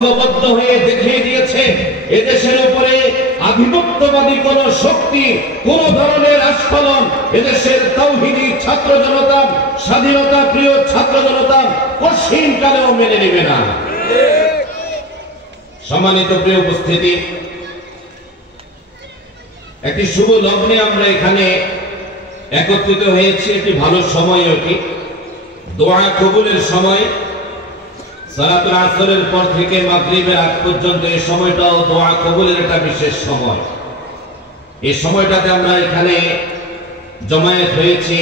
ঐক্যবদ্ধ হয়ে দেখিয়ে দিয়েছে এদেশের উপরে আধিপত্যবাদী কোন শক্তি, কোন ধরনের আস্ফালন এদেশের তাওহীদি ছাত্র জনতা, স্বাধীনতা প্রিয় ছাত্র জনতা কঠিন কালেও মেনে নেবে না। সম্মানিত প্রিয় উপস্থিতি, একটি শুভ লগ্নে আমরা এখানে একত্রিত হয়েছি। একটি ভালো সময়, এটি দোয়া কবুলের সময়। সালাতুল আসরের পর থেকে মাগরিবের আগ পর্যন্ত এই সময়টাও দোয়া কবুলের একটা বিশেষ সময়। এই সময়টাতে আমরা এখানে জমায়েত হয়েছি।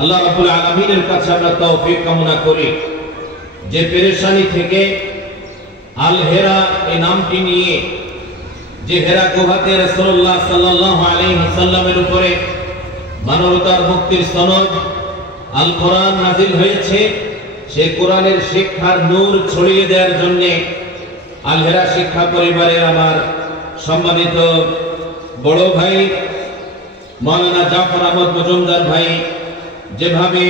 আল্লাহ রাব্বুল আলামিনের কাছে আমরা তৌফিক কামনা করি যে পেরেশানি থেকে আল হেরা এই নামটি নিয়ে, যে হেরা গুহাতে রাসূলুল্লাহ সাল্লাল্লাহু আলাইহি ওয়াসাল্লামের উপরে মানবতার মুক্তির সনদ আল কোরআন নাযিল হয়েছে, সেই কোরআনের শিক্ষার নূর ছড়িয়ে দেওয়ার জন্য আল হেরা শিক্ষা পরিবারের আমার সম্মানিত বড় ভাই মাওলানা জাফর আহমদ মজুমদার ভাই যেভাবে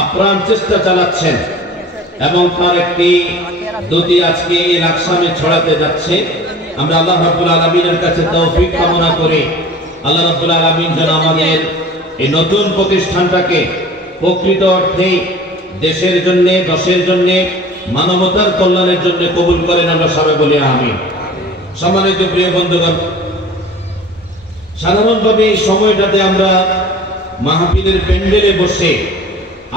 আপ্রাণ চেষ্টা চালাচ্ছেন এবং তার একটি দুটি আজকে এই লাকসামে ছড়াতে যাচ্ছে, আমরা আল্লাহ রাব্বুল আলামিনের কাছে তৌফিক কামনা করি। আল্লাহ রাব্বুল আলামিন যেন আমাদের এই নতুন প্রতিষ্ঠানটাকে প্রকৃত অর্থে দেশের জন্য, দশের জন্য, মানবতার কল্যাণের জন্য কবুল করেন। আমরা সবাই বলি আমিন। সম্মানিত প্রিয় বন্ধুগণ, সাধারণভাবে এই সময়টাতে আমরা মাহফিলের প্যান্ডেলে বসে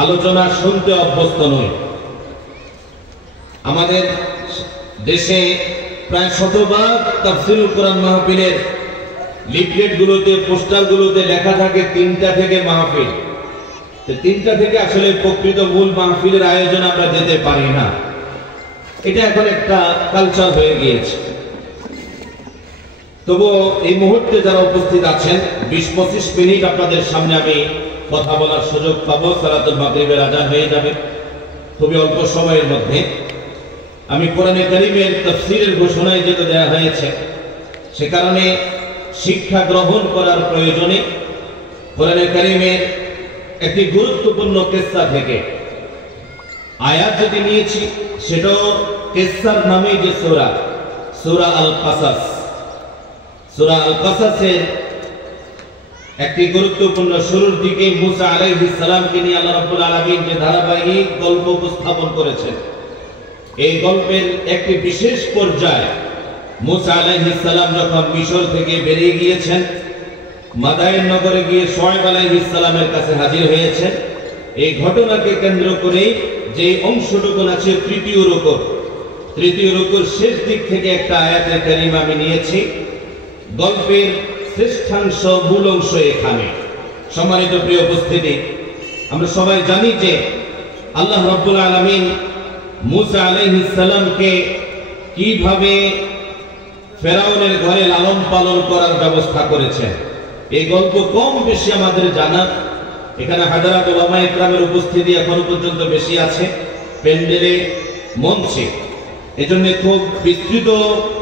আলোচনা শুনতে অভ্যস্ত নই। আমাদের দেশে প্রায় শতভাগ তাফসীরুল কোরআন মাহফিলের লিফলেটগুলোতে, পোস্টারগুলোতে লেখা থাকে 3টা থেকে মাহফিল। 3টা থেকে আসলে প্রকৃত মূল মাহফিলের আয়োজন আমরা যেতে পারি না। এটা এখন একটা কালচার হয়ে গিয়েছে। তবুও এই মুহূর্তে যারা উপস্থিত আছেন 20-25 মিনিট আপনাদের সামনে আমি কথা বলার সুযোগ পাবো। সালাতুল মাগরিবের আযান হয়ে যাবে খুবই অল্প সময়ের মধ্যে। আমি কোরআনে কারীমের তাফসীরের ঘোষণায় যেটা দেওয়া হয়েছে, সে কারণে শিক্ষা গ্রহণ করার প্রয়োজনে কোরআনে কারীমের একটি গুরুত্বপূর্ণ কিসসা থেকে আয়াত যেটি নিয়েছি, সেটাও কিসসার নামে যে সূরা, সূরা আল কাসাস। সূরা আল কাসাসের একটি গুরুত্বপূর্ণ শুরুর দিকে মুসা আলাইহিস সালামকে নিয়ে আল্লাহ রাব্বুল আলামিন যে ধারাবাহিক গল্প উপস্থাপন করেছেন, এই গল্পের একটি বিশেষ পর্যায়ে মুসা আলাইহিস সালাম যখন মিশর থেকে বেরিয়ে গিয়েছেন, মাদায়েন নগরে গিয়ে শুআয়ব আলাইহিস সালামের কাছে হাজির হয়েছেন। এই ঘটনাকে কেন্দ্র করে যে অংশটুকু আছে তৃতীয় রুকুর শেষ দিক থেকে একটা আয়াতে কারিমা আমি নিয়েছি। গল্পের শ্রেষ্ঠাংশ, মূল অংশ এখানে। সম্মানিত প্রিয় উপস্থিতি, আমরা সবাই জানি যে আল্লাহ রাব্বুল আলামিন মুসা আলাইহিস সালামকে কিভাবে ফেরাউনের ঘরে লালন পালন করার ব্যবস্থা করেছেন। এই গল্প কম বেশি আমাদের জানা। এখানে হাজারাত উলামা ইকরামের উপস্থিতি এখনো পর্যন্ত বেশি আছে প্যান্ডেলে, মঞ্চে। এজন্য খুব বিস্তৃত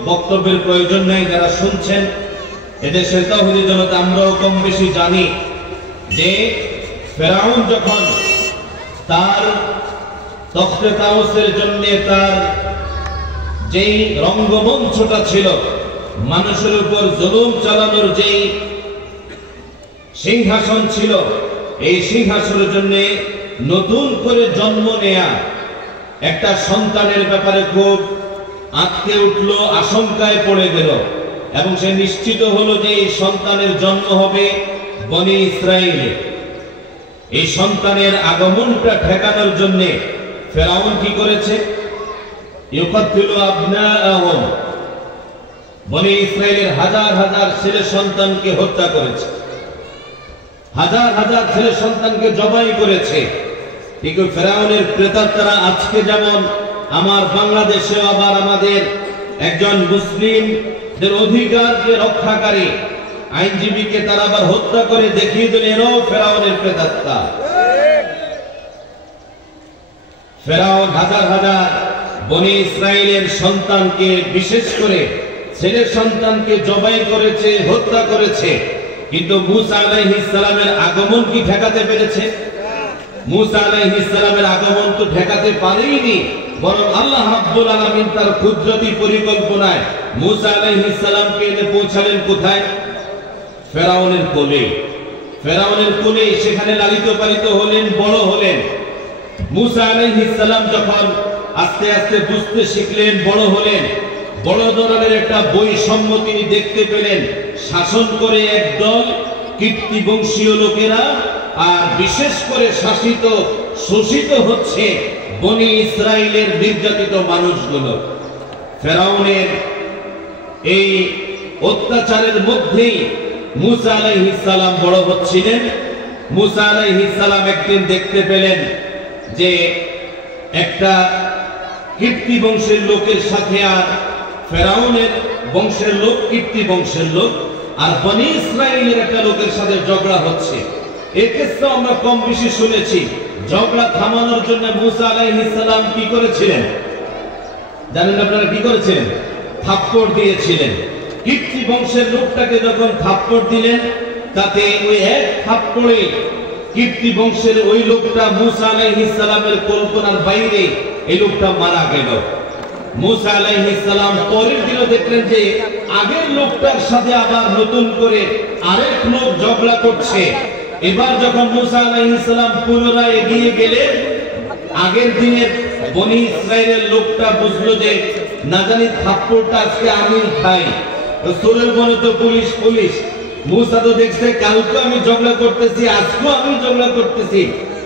বক্তব্যের প্রয়োজন নেই। যারা শুনছেন এদেশের তাওহীদি জনতা আমরাও কম বেশি জানি যে ফেরাউন যখন তার তখতে তাওসের জন্য তার যেই রঙ্গমঞ্চটা ছিল, মানুষের উপর জুলুম চালানোর যেই সিংহাসন ছিল, এই সিংহাসনের জন্য নতুন করে জন্ম নেয়া একটা সন্তানের ব্যাপারে খুব আঁতকে উঠল, আশঙ্কায় পড়ে গেল এবং সে নিশ্চিত হলো যে এই সন্তানের জন্ম হবে বনি ইসরাইলে। এই সন্তানের আগমনটা ঠেকানোর জন্য ফেরাউন কি করেছে? ইউকাতিলু আবনাআহুম, বনি ইসরাইলের হাজার হাজার ছেলে সন্তানকে হত্যা করেছে, হাজার হাজার ছেলে সন্তানকে জবাই করেছে। ঠিক ফেরাউনের প্রেতাত্মারা আজকে যেমন আমার বাংলাদেশে আবার আমাদের একজন মুসলিমদের অধিকারকে রক্ষাকারী আইনজীবীকে তারা আবার হত্যা করে দেখিয়ে দিল এরাও ফেরাউনের প্রেতাত্মা। ফেরাউন হাজার হাজার বনি ইসরাইলের সন্তানকে, বিশেষ করে ছেলে সন্তানকে জবাই করেছে, হত্যা করেছে। কিন্তু মুসা আলাইহিস সালামের আগমন কি ঠেকাতে পেরেছে? মুসা আলাইহিস সালামের আগমন তো ঠেকাতে পারেনি। বরং আল্লাহ রাব্বুল আলামিন তার কুদরতি পরিকল্পনায় মুসা আলাইহিস সালামকে এনে পৌঁছালেন কোথায়? ফেরাউনের কোলে। ফেরাউনের কোলে সেখানে লালিত পালিত হলেন, বড় হলেন। মুসা আলাইহিস সালাম যখন আস্তে আস্তে বুঝতে শিখলেন, বড় হলেন, বড় ধরনের একটা বৈষম্য তিনি দেখতে পেলেন। শাসন করে একদল কীর্তিবংশীয় লোকেরা, আর বিশেষ করে শাসিত শোষিত হচ্ছে বনি ইসরাইলের নির্যাতিত মানুষগুলো। ফেরাউনের এই অত্যাচারের মধ্যেই মুসা আলাইহিস সালাম বড় হচ্ছিলেন। মুসা আলাইহিস সালাম একদিন দেখতে পেলেন যে একটা কীর্তি বংশের লোকের সাথে আর ফেরাউনের বংশের লোক, কীর্তি বংশের লোক আর বনি ইসরাইলের একটা লোকের সাথে ঝগড়া হচ্ছে। এই কিসসা আমরা কম বেশি শুনেছি। ঝগড়া থামানোর জন্য মুসা আলাইহিস সালাম কি করেছিলেন জানেন আপনারা? কি করেছিলেন? থাপ্পড় দিয়েছিলেন। কীর্তি বংশের লোকটাকে যখন থাপ্পড় দিলেন, তাতে ওই এক থাপ্পড়ে কীর্তি বংশের ওই লোকটা মুসা আলাইহিস সালামের কল্পনার বাইরে এই লোকটা মারা গেল। মুসা আলাইহিস সালাম পরের দিনও দেখলেন যে আগের লোকটার সাথে আবার নতুন করে আরেক লোক ঝগড়া করছে। এবার যখন মুসা আলাইহিস সালাম পুনরায় এগিয়ে গেলেন, আগের দিনের বনি ইসরাইলের লোকটা বুঝলো যে না জানি থাপ্পড়টা আজকে আমি খাই। সুরের মনে তো পুলিশ পুলিশ। মুসা তো দেখছে কালকে আমি ঝগড়া করতেছি, আজকেও আমি ঝগড়া করতেছি,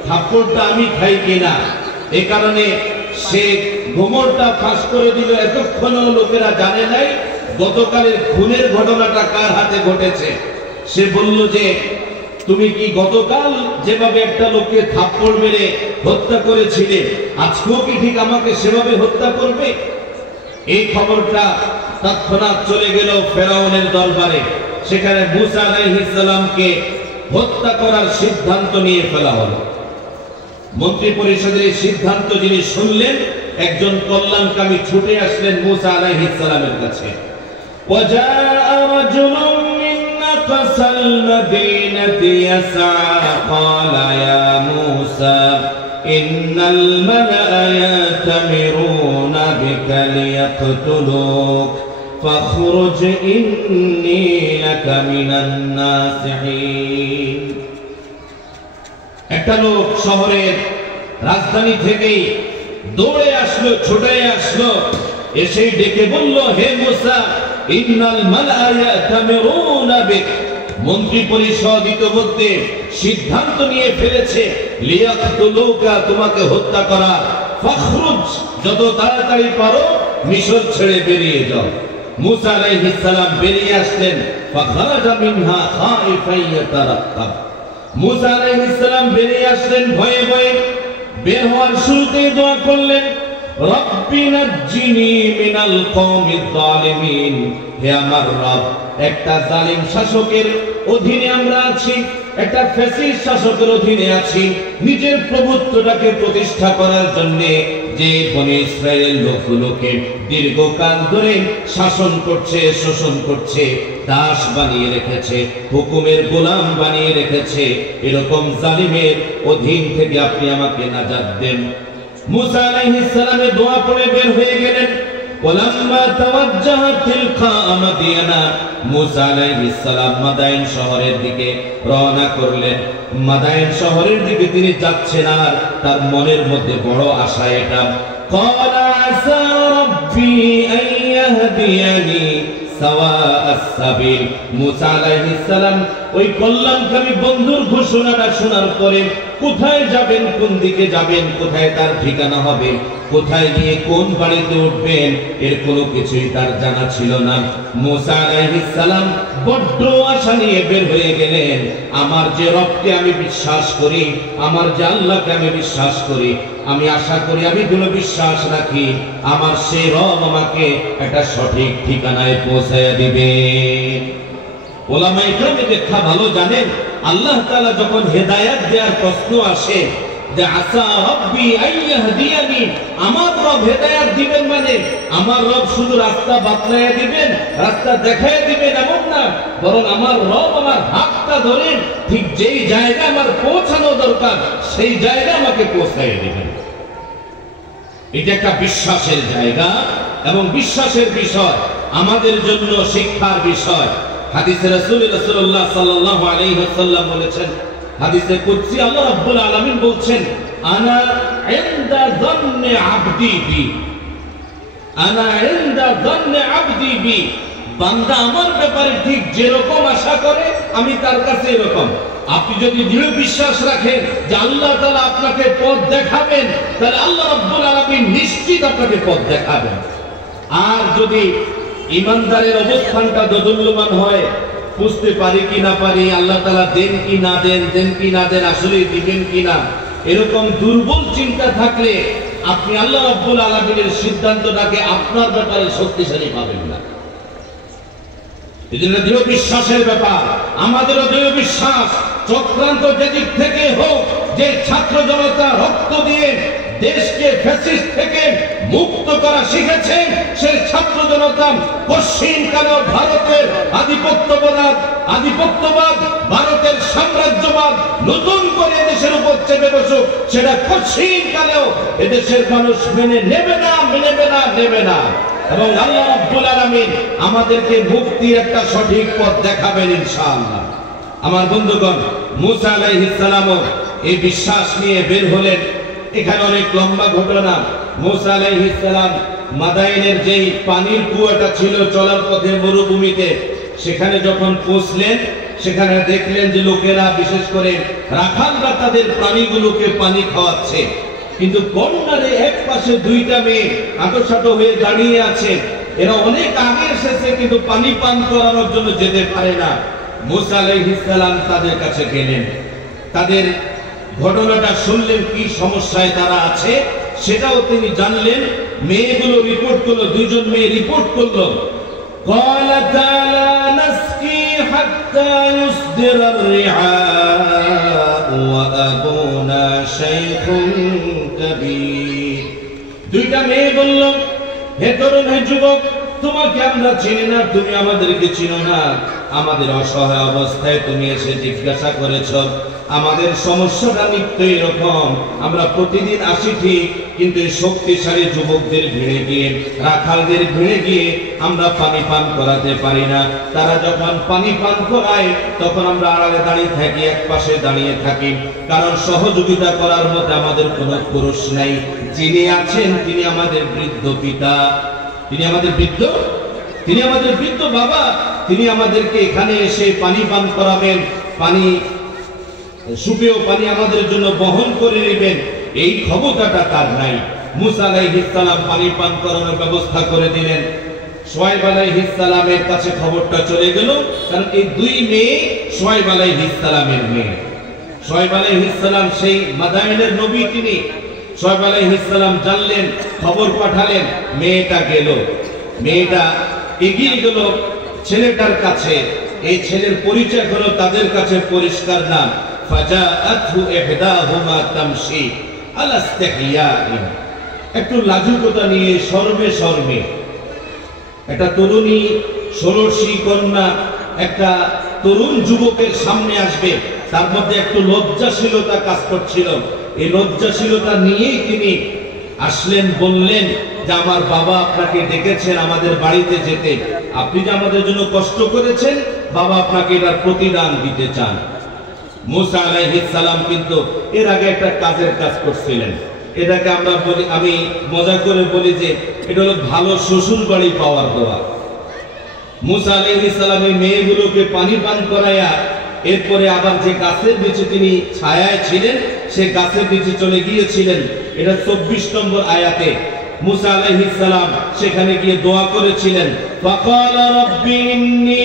থাপ্পড়টা আমি খাই কিনা। এই কারণে সে গোমরটা ফাঁস করে দিল। এতক্ষণও লোকেরা জানে নাই গতকালের খুনের ঘটনাটা কার হাতে ঘটেছে। সে বলল যে তুমি কি গতকাল যেভাবে একটা লোককে থাপ্পড় মেরে হত্যা করেছিলে, আজকেও কি ঠিক আমাকে সেভাবে হত্যা করবে? এই খবরটা তৎক্ষণাৎ চলে গেল ফেরাউনের দরবারে। সেখানে মুসা আলাইহিস সালামকে হত্যা করার সিদ্ধান্ত নিয়ে ফেলা হলো। মন্ত্রী পরিষদের এই সিদ্ধান্ত যিনি শুনলেন, একজন কল্যাণকামী ছুটে আসলেন মুসা আলাইহিস সালামের কাছে। ওয়াজাআ রাজুলুম মিন আকসাল মাদিনাতি ইয়াসআ ক্বালা ইয়া মুসা ইন্নাল মালা'a ইয়াতামিরুনা বিকা লিয়াকতুলুক ফাখরুজ ইন্নী লাকা মিনান নাসিহিন। একটা লোক শহরের রাজধানী থেকে দৌড়ে আসলো, ছুটে আসলো, এসে ডেকে বলল, হে মুসা, ইন্নাল মালা'a ইয়াতামিরুনা বিক, মন্ত্রী পরিষদ ইতিমধ্যে সিদ্ধান্ত নিয়ে ফেলেছে লিয়াকতুলুকা, তোমাকে হত্যা করা। ফাখরুজ, যত তাড়াতাড়ি পারো মিশর ছেড়ে বেরিয়ে যাও। মুসা আলাইহিস সালাম বেরিয়ে আসলেন। ফাখারাজা মিনহা খাইফান ইয়াতারাক্কাব, মুসা আলাইহিস সালাম বেরিয়ে আসলেন ভয়ে ভয়ে। বের হওয়ার শুরুতেই দোয়া করলেন, রব্বি নাজ্জিনি মিনাল কওমিজ যালিমিন, হে আমার রব, একটা জালিম শাসকের অধীনে আমরা আছি, একটা ফ্যাসিস্ট শাসকের অধীনে আছি। নিজের প্রভুত্বটাকে প্রতিষ্ঠা করার জন্য যে বনি ইসরায়েলের লোকগুলোকে দীর্ঘকাল ধরে শাসন করছে, শোষণ করছে, দাস বানিয়ে রেখেছে, হুকুমের গোলাম বানিয়ে রেখেছে, এরকম জালিমের অধীন থেকে আপনি আমাকে নাজাত দেন। মুসা আলাইহিস সালামের দোয়া পড়ে বের হয়ে গেলেন। ওয়ালাম্মা তাওয়াজ্জাহা তিলকা মাদিয়ানা, মুসা আলাইহিস সালাম মাদায়েন শহরের দিকে রওনা করলেন। মাদায়েন শহরের দিকে তিনি যাচ্ছেন, আর তার মনের মধ্যে বড় আশা এটা। ক্বালা আসা রাব্বি আন ইয়াহদিয়ানি সাওয়াআস সাবিল, মুসা আলাইহিস সালাম ওই কল্যাণকামী বন্ধুর ঘোষণাটা শোনার পরে কোথায় যাবেন, কোন দিকে যাবেন, কোথায় তার ঠিকানা হবে, কোথায় গিয়ে কোন বাড়িতে উঠবেন, এর কোনো কিছুই তার জানা ছিল না। মুসা আলাইহিস সালাম বড্ড আশা নিয়ে বের হয়ে গেলেন। আমার যে রবকে আমি বিশ্বাস করি, আমার যে আল্লাহকে আমি বিশ্বাস করি, আমি আশা করি, আমি দৃঢ় বিশ্বাস রাখি, আমার সেই রব আমাকে একটা সঠিক ঠিকানায় পৌঁছায় দিবে। ওলামায়ে কেরাম ব্যাখ্যা ভালো জানেন। আল্লাহ তাআলা যখন হেদায়েত দেওয়ার প্রশ্ন আসে যে আসা রাব্বি আন ইয়াহদিয়ানি, আমার রব হেদায়েত দিবেন মানে আমার রব শুধু রাস্তা বাতলায়া দিবেন, রাস্তা দেখায়া দিবেন এমন না, বরং আমার রব আমার হাতটা ধরে ঠিক যেই জায়গায় আমার পৌঁছানো দরকার সেই জায়গায় আমাকে পৌঁছায় দিবেন। এটা একটা বিশ্বাসের জায়গা এবং বিশ্বাসের বিষয়, আমাদের জন্য শিক্ষার বিষয়। হাদিসে রাসূলুল্লাহ সাল্লাল্লাহু আলাইহি ওয়াসাল্লাম বলেছেন, হাদিসে কুদসি আল্লাহ রাব্বুল আলামিন বলছেন, আনা ইনদা যান্নি আবদি বি, আনা ইনদা যান্নি আবদি বি, বান্দা আমার ব্যাপারে ঠিক যেরকম আশা করে আমি তার কাছে এরকম। আপনি যদি দৃঢ় বিশ্বাস রাখেন যে আল্লাহ তাআলা আপনাকে পথ দেখাবেন, তাহলে আল্লাহ রাব্বুল আলামিন নিশ্চিত আপনাকে পথ দেখাবেন। আর যদি ইমানদারের অবস্থানটা দোদুল্যমান হয়, বুঝতে পারি কি না পারি, আল্লাহ তাআলা দেন কি না দেন, দেন কি না দেন, আসলে দিবেন কি না, এরকম দুর্বল চিন্তা থাকলে আপনি আল্লাহ রাব্বুল আলামিনের সিদ্ধান্তটাকে আপনার ব্যাপারে শক্তিশালী পাবেন না। এজন্য দৃঢ় বিশ্বাসের ব্যাপার, আমাদেরও দৃঢ় বিশ্বাস, চক্রান্ত যেদিক থেকে হোক, যে ছাত্র জনতা রক্ত দিয়ে দেশকে ফ্যাসিস্ট থেকে মুক্ত করা শিখেছেন, সেই ছাত্র জনতা পশ্চিমকালেও ভারতের আধিপত্যবাদ, ভারতের সাম্রাজ্যবাদ নতুন করে দেশের উপর চেপে বসুক, সেটা পশ্চিমকালেও এদেশের মানুষ মেনে নেবে না, নেবে না। এবং আল্লাহ রাব্বুল আলামিন আমাদেরকে মুক্তির একটা সঠিক পথ দেখাবেন ইনশাআল্লাহ। আমার বন্ধুগণ, মুসা আলাইহিস সালামও এই বিশ্বাস নিয়ে বের হলেন। এখানে অনেক লম্বা ঘটনা। মুসা আলাইহিস সালাম মাদাইনের যেই পানির কুয়াটা ছিল চলার পথে মরুভূমিতে, সেখানে যখন পৌঁছলেন, সেখানে দেখলেন যে লোকেরা, বিশেষ করে রাখালরা তাদের প্রাণীগুলোকে পানি খাওয়াচ্ছে, কিন্তু কর্নারে এক পাশে দুইটা মেয়ে আঁটোসাঁটো হয়ে দাঁড়িয়ে আছে। এরা অনেক আগে এসেছে কিন্তু পানি পান করানোর জন্য যেতে পারে না। মুসা আলাইহিস সালাম তাদের কাছে গেলেন, তাদের ঘটনাটা শুনলেন, কি সমস্যায় তারা আছে সেটাও তিনি জানলেন। মেয়েগুলো রিপোর্ট করলো, দুইজন মেয়ে রিপোর্ট করলো, قالتا لا نسقي حتى يصدر الرعاء وأبونا شيخ كبير। দুইটা মেয়ে বলল, হে তরুণ, হে যুবক, তোমাকে আমরা চিনি না, তুমি আমাদেরকে চিনো না, আমাদের অসহায় অবস্থায় তুমি এসে জিজ্ঞাসা করেছ। আমাদের সমস্যাটা নিত্য এরকম, আমরা প্রতিদিন আসি ঠিক, কিন্তু এই শক্তিশালী যুবকদের ভিড়ে গিয়ে, রাখালদের ভিড়ে গিয়ে আমরা পানি পান করাতে পারি না। তারা যখন পানি পান করায় তখন আমরা আড়ালে দাঁড়িয়ে থাকি, এক পাশে দাঁড়িয়ে থাকি, কারণ সহযোগিতা করার মতো আমাদের কোনো পুরুষ নাই। যিনি আছেন তিনি আমাদের বৃদ্ধ পিতা, তিনি আমাদের বৃদ্ধ বাবা, তিনি আমাদেরকে এখানে এসে পানি পান করাবেন, পানি সুপেয় পানি আমাদের জন্য বহন করে নেবেন, এই ক্ষমতাটা তার নাই। মুসা আলাইহিস সালাম পানি পান করানোর ব্যবস্থা করে দিলেন। শুআয়ব আলাইহিস সালামের কাছে খবরটা চলে গেল, কারণ এই দুই মেয়ে শুআয়ব আলাইহিস সালামের মেয়ে। শুআয়ব আলাইহিস সালাম সেই মাদাইনের নবী, তিনি শুআয়ব আলাইহিস সালাম জানলেন, খবর পাঠালেন, মেয়েটা গেল, মেয়েটা এগিয়ে গেল ছেলেটার কাছে। এই ছেলের পরিচয় হলো তাদের কাছে পরিষ্কার নাম, ফাজাআতহু ইহদাহুমা তামশি আলা ইসতিহইয়াইন। একটু লাজুকতা নিয়ে, শরমে একটা তরুণী, ষোড়শী কন্যা একটা তরুণ যুবকের সামনে আসবে, তার মধ্যে একটু লজ্জাশীলতা কাজ করছিল। এই লজ্জাশীলতা নিয়েই তিনি আসলেন, বললেন যে আমার বাবা আপনাকে ডেকেছেন আমাদের বাড়িতে যেতে, আপনি যে আমাদের জন্য কষ্ট করেছেন, বাবা আপনাকে এটার প্রতিদান দিতে চান। মুসা আলাইহিস সালাম কিন্তু এর আগে একটা কাজের কাজ করছিলেন, এটাকে আমরা বলি, আমি মজা করে বলি যে এটা হলো ভালো শ্বশুর বাড়ি পাওয়ার দোয়া। মুসা আলাইহিস সালামের মেয়েগুলোকে পানি পান করায়া এরপরে আবার যে গাছের নিচে তিনি ছায়ায় ছিলেন, সে গাছের নিচে চলে গিয়েছিলেন। এটা 24 নম্বর আয়াতে মুসা আলাইহিস সালাম সেখানে গিয়ে দোয়া করেছিলেন, ফাকালা রাব্বি ইন্নী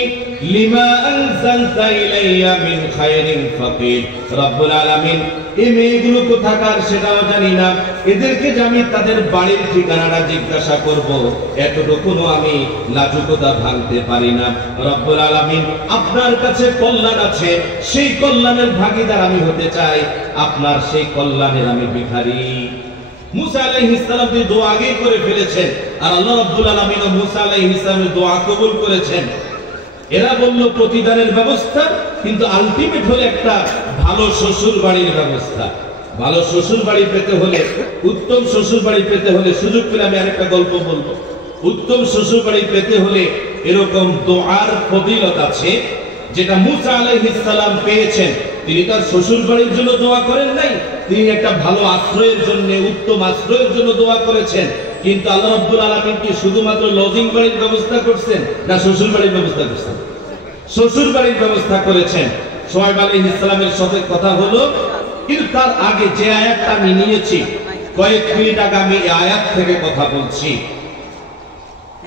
লিমা আনজালতা ইলাইয়া মিন খায়রিন ফাকির। রব্বুল আলামিন, এই মেয়েগুলো কোথাকার সেটাও জানি না, এদেরকে যে আমি তাদের বাড়ির ঠিকানাটা জিজ্ঞাসা করব, এতটুকুও আমি লাজুকতা ভাঙতে পারি না। রব্বুল আলামিন, আপনার কাছে কল্যাণ আছে, সেই কল্যাণের ভাগীদার আমি হতে চাই, আপনার সেই কল্যাণের আমি ভিখারি। মুসা আলাইহিস সালাম তিনি দোয়া আগে করে ফেলেছেন, আর আল্লাহ রাব্বুল আলামিন মুসা আলাইহিস সালামের দোয়া কবুল করেছেন। এরা বলল প্রতিদানের ব্যবস্থা, কিন্তু আলটিমেট হলো একটা ভালো শ্বশুর বাড়ির ব্যবস্থা। ভালো শ্বশুর বাড়ি পেতে হলে, উত্তম শ্বশুর বাড়ি পেতে হলে, সুযোগ পেলে আমি আরেকটা গল্প বলবো। উত্তম শ্বশুর বাড়ি পেতে হলে এরকম দোয়ার ফজিলত আছে, যেটা মুসা আলাইহিস সালাম পেয়েছেন। তিনি তার শ্বশুর বাড়ির জন্য দোয়া করেন নাই, তিনি একটা ভালো আশ্রয়ের জন্য, উত্তম আশ্রয়ের জন্য দোয়া করেছেন। কিন্তু আল্লাহ রাব্বুল আলামিন কি শুধুমাত্র লজিং বাড়ির ব্যবস্থা করছেন, না শ্বশুর বাড়ির ব্যবস্থা করছেন? শ্বশুর বাড়ির ব্যবস্থা করেছেন। শুআয়ব আলাইহিস সালামের সাথে কথা হলো, কিন্তু তার আগে যে আয়াতটা আমি নিয়েছি, কয়েক মিনিট আগে আমি এই আয়াত থেকে কথা বলছি।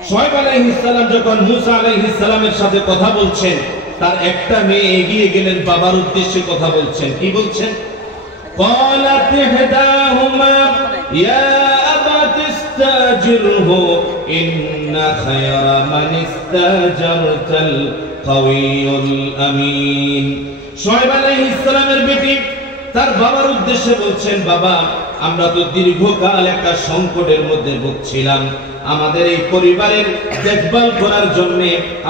শুআয়ব আলাইহিস সালাম যখন মুসা আলাইহিস সালামের সাথে কথা বলছেন, তার একটা মেয়ে এগিয়ে গেলেন, বাবার উদ্দেশ্যে কথা বলছেন। কি বলছেন? قالت إحداهما يا أبت استأجره إن خير من استأجرت القوي الأمين। শুআয়ব আলাইহিস সালামের বেটি তার বাবার উদ্দেশ্যে বলছেন, বাবা, আমরা তো দীর্ঘকাল একটা সংকটের মধ্যে ভুগছিলাম। আমাদের এই পরিবারের দেখভাল করার জন্য,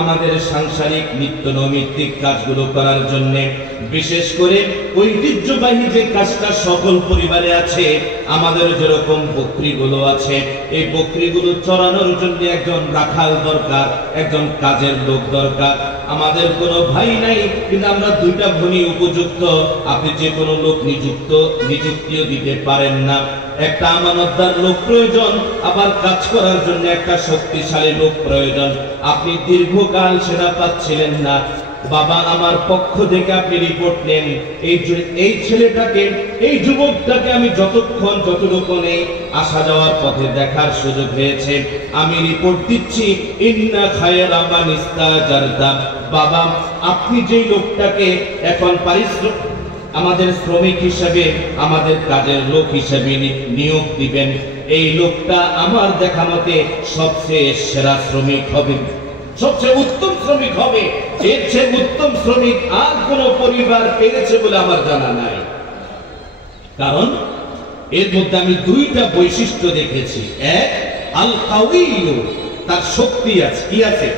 আমাদের সাংসারিক নিত্য নৈমিত্তিক কাজগুলো করার জন্য, বিশেষ করে ঐতিহ্যবাহী যে কাজটা সকল পরিবারে আছে, আমাদের যেরকম বকরিগুলো আছে, এই বকরিগুলো চড়ানোর জন্য একজন রাখাল দরকার, একজন কাজের লোক দরকার। আমাদের কোনো ভাই নাই, কিন্তু আমরা দুইটা ভনী উপযুক্ত। আপনি যে কোনো লোক নিযুক্তিও দিতে পারেন না। একটা আমানতদার লোক প্রয়োজন, আবার কাজ করার জন্য একটা শক্তিশালী লোক প্রয়োজন। আপনি দীর্ঘকাল সেটা পাচ্ছিলেন না। বাবা, আমার পক্ষ থেকে আপনি রিপোর্ট নেন। এই ছেলেটাকে, এই যুবকটাকে আমি যতটুকু নেই আসা যাওয়ার পথে দেখার সুযোগ হয়েছে, আমি রিপোর্ট দিচ্ছি, ইন্না খায়রা মান ইস্তাজারতা। বাবা, আপনি যেই লোকটাকে এখন আমাদের শ্রমিক হিসেবে, আমাদের কাজের লোক হিসেবে নিয়োগ দিবেন, এই লোকটা আমার দেখা মতে সবচেয়ে সেরা শ্রমিক হবে, সবচেয়ে উত্তম শ্রমিক হবে। এর চেয়ে উত্তম শ্রমিক আর কোন পরিবার পেয়েছে বলে আমার জানা নাই। কারণ এর মধ্যে আমি দুইটা বৈশিষ্ট্য দেখেছি। এক, আল কাউইয়্যু, তার শক্তি আছে। কি আছে?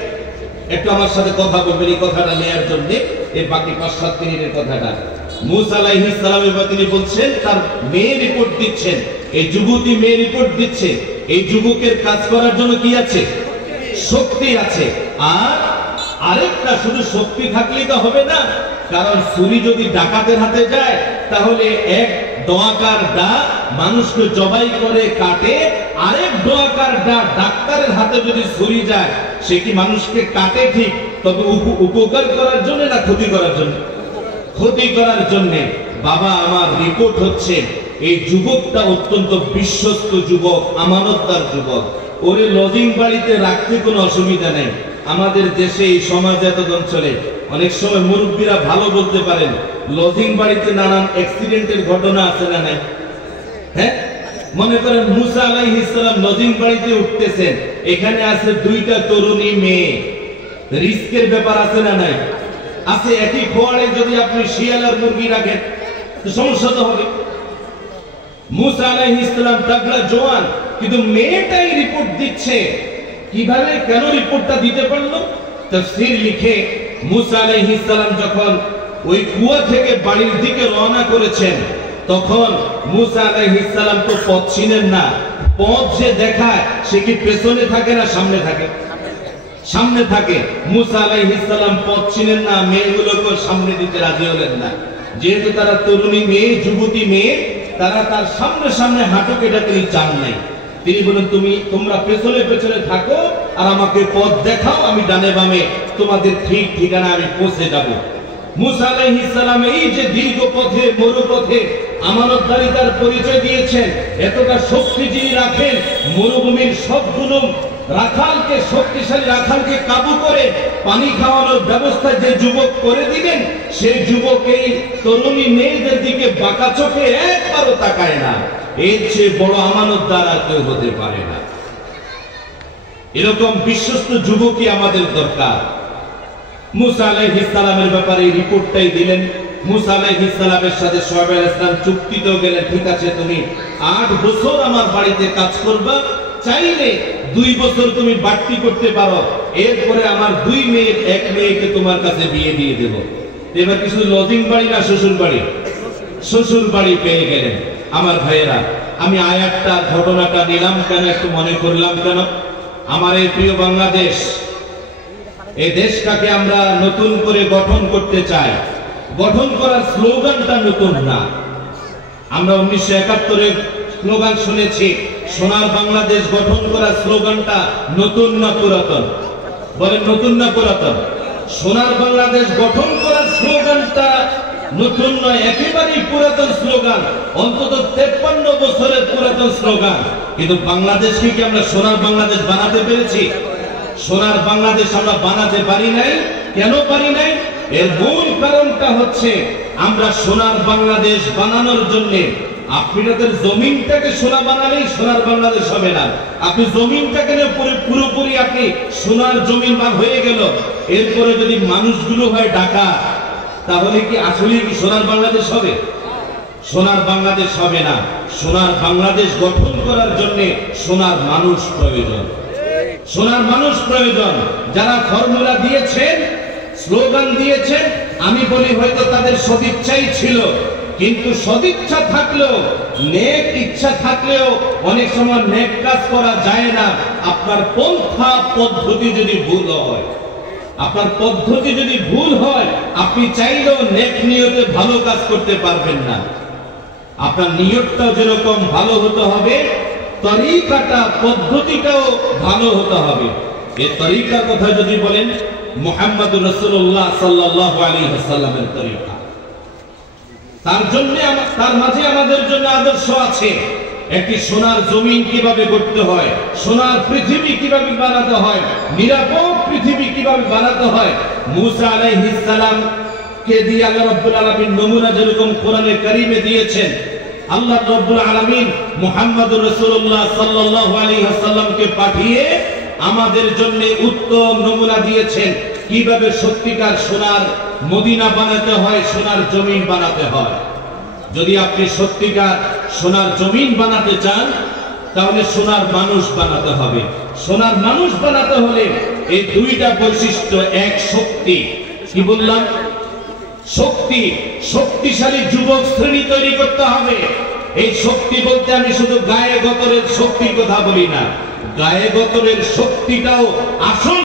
একটু আমার সাথে কথা বলবেন এই কথাটা নেয়ার জন্য, এই বাকি 5-7 মিনিটের কথাটা। মুসা আলাইহিস সালামের কথা তিনি বলছেন, তার মেয়ে রিপোর্ট দিচ্ছেন, এই যুবতী মেয়ে রিপোর্ট দিচ্ছে, এই যুবকের কাজ করার জন্য কি আছে? শক্তি আছে। আর আরেকটা, শুধু শক্তি থাকলেই তো হবে না, কারণ ছুরি যদি ডাকাতের হাতে যায়, তাহলে এক দোয়াকার দা মানুষকে জবাই করে কাটে, আরেক দোয়াকার দা ডাক্তারের হাতে যদি ছুরি যায়, সে কি মানুষকে কাটে ঠিক, তবে উপকার করার জন্য না ক্ষতি করার জন্য? ক্ষতি করার জন্য। বাবা, আমার রিপোর্ট হচ্ছে এই যুবকটা অত্যন্ত বিশ্বস্ত যুবক, আমানতদার যুবক। ওরে লজিং বাড়িতে রাখতে কোনো অসুবিধা নেই। আমাদের দেশে, এই সমাজে, এত অঞ্চলে অনেক সময় মুরব্বীরা ভালো বলতে পারেন, লজিং বাড়িতে নানান অ্যাক্সিডেন্টের ঘটনা আছে না নাই? হ্যাঁ, মনে করেন মুসা আলাইহিস সালাম লজিং বাড়িতে উঠতেছেন, এখানে আছে দুইটা তরুণী মেয়ে, রিস্কের ব্যাপার আছে না নাই? আছে। একই খোয়াড়ে যদি আপনি শিয়াল আর মুরগি রাখেন তো সমস্যা তো হবে। মুসা আলাইহিস সালাম তাগড়া জওয়ান, কিন্তু মেয়েটাই রিপোর্ট দিচ্ছে। কিভাবে, কেন রিপোর্টটা দিতে পারলো? তাফসীর লিখে, মুসা আলাইহিস সালাম যখন ওই কুয়া থেকে বাড়ির দিকে রওনা করেছেন, তখন মুসা আলাইহিস সালাম তো পথ চিনেন না। পথ যে দেখায়, সে কি পেছনে থাকে না সামনে থাকে? সামনে থাকে। মুসা আলাইহিস সালাম পথ চিনেন না, মেয়েগুলোকে সামনে দিতে রাজি হলেন না। যেহেতু তারা তরুণী মেয়ে, যুবতী মেয়ে, তারা তার সামনে সামনে হাঁটুক, এটা তিনি চান নাই। তিনি বলেন, তোমরা পেছনে পেছনে থাকো আর আমাকে পথ দেখাও, আমি ডানে বামে তোমাদের ঠিক ঠিকানা আমি পৌঁছে যাব। মুসা আলাইহিস সালাম এই যে দীর্ঘ পথে, মরুপথে আমানতদারিতার পরিচয় দিয়েছেন, এতটা শক্তি যিনি রাখেন, মরুভূমির সবগুলো রাখালকে, শক্তিশালী রাখালকে কাবু করে পানি খাওয়ানোর ব্যবস্থা যে যুবক করে দিবেন, সেই যুবক এই তরুণী মেয়েদের দিকে বাঁকা চোখে একবারও তাকায় না। এর চেয়ে বড় আমানতদার আর কেউ হতে পারে না। এরকম বিশ্বস্ত যুবকই আমাদের দরকার। মুসা আলাইহিস সালামের ব্যাপারে এই রিপোর্টটাই দিলেন। মুসা আলাইহিস সালামের সাথে শুআয়ব আলাইহিস সালাম চুক্তিতেও গেলেন, ঠিক আছে, তুমি 8 বছর আমার বাড়িতে কাজ করবা, চাইলে 2 বছর তুমি বাড়তি করতে পারো, এরপরে আমার 2 মেয়ের 1 মেয়েকে তোমার কাছে বিয়ে দিয়ে দেব। এবার কিছু লজিং বাড়ি না শ্বশুর বাড়ি? শ্বশুর বাড়ি পেয়ে গেলেন। আমার ভাইয়েরা, আমি আয়াতটা ঘটনাটা নিলাম কেন, একটু মনে করলাম কেন, আমার এই প্রিয় বাংলাদেশ, এই দেশটাকে আমরা নতুন করে গঠন করতে চাই। গঠন করার স্লোগানটা নতুন না। আমরা 1971-এর স্লোগান শুনেছি, সোনার বাংলাদেশ গঠন করার স্লোগানটা নতুন না পুরাতন? বলেন নতুন না পুরাতন? সোনার বাংলাদেশ গঠন করার স্লোগানটা নতুন নয়, একেবারেই পুরাতন স্লোগান, অন্তত 53 বছরের পুরাতন স্লোগান। কিন্তু বাংলাদেশকে কি আমরা সোনার বাংলাদেশ বানাতে পেরেছি? সোনার বাংলাদেশ আমরা বানাতে পারি নাই। কেন পারি নাই? এর মূল কারণটা হচ্ছে আমরা সোনার বাংলাদেশ বানানোর জন্য আপনাদের জমিনটাকে সোনা বানালেই সোনার বাংলাদেশ হবে না। আপনি জমিনটাকে পুরোপুরি আপনি সোনার জমিন হয়ে গেল, এরপরে যদি মানুষগুলো হয় ডাকাত, তাহলে কি আসলে কি সোনার বাংলাদেশ হবে? সোনার বাংলাদেশ হবে না। সোনার বাংলাদেশ গঠন করার জন্য সোনার মানুষ প্রয়োজন। সোনার মানুষ প্রয়োজন। যারা ফর্মুলা দিয়েছেন, স্লোগান দিয়েছেন, আমি বলি হয়তো তাদের সদিচ্ছাই ছিল, কিন্তু সদিচ্ছা থাকলেও, নেক ইচ্ছা থাকলেও অনেক সময় নেক কাজ করা যায় না। আপনার পন্থা পদ্ধতি যদি ভুল হয়, আপনার পদ্ধতি যদি ভুল হয়, আপনি চাইলেও নেক নিয়তে ভালো কাজ করতে পারবেন না। আপনার নিয়তটাও যেরকম ভালো হতে হবে, তরিকাটা পদ্ধতিটাও ভালো হতে হবে। এই তরিকার কথা যদি বলেন, মুহাম্মদুর রাসূলুল্লাহ সাল্লাল্লাহু আলাইহি ওয়াসাল্লামের তরিকা, তার জন্য তার মাঝে আমাদের জন্য আদর্শ আছে। একটি সোনার জমিন কিভাবে গড়তে হয়, সোনার পৃথিবী কিভাবে বানাতে হয়, নিরাপদ পৃথিবী কিভাবে বানাতে হয়। মুসা আলাইহিস সালাম কে দিয়ে আল্লাহ রাব্বুল আলামিন নমুনা যেরকম কোরআনে কারীমে দিয়েছেন, আল্লাহ রাব্বুল আলামিন মুহাম্মদুর রাসূলুল্লাহ সাল্লাল্লাহু আলাইহি ওয়াসাল্লামকে পাঠিয়ে আমাদের জন্য উত্তম নমুনা দিয়েছেন কিভাবে সত্যিকার সোনার মদিনা বানাতে হয়, সোনার জমিন বানাতে হয়। যদি আপনি সত্যিকার সোনার জমিন বানাতে চান, তাহলে সোনার মানুষ বানাতে হবে। সোনার মানুষ বানাতে হলে এই দুইটা বৈশিষ্ট্য, এক শক্তি, কি বললাম? শক্তি, শক্তিশালী যুবক শ্রেণী তৈরি করতে হবে। এই শক্তি বলতে আমি শুধু গায়ে গতরের শক্তির কথা বলি না, গায়ে গতরের শক্তিটাও আসল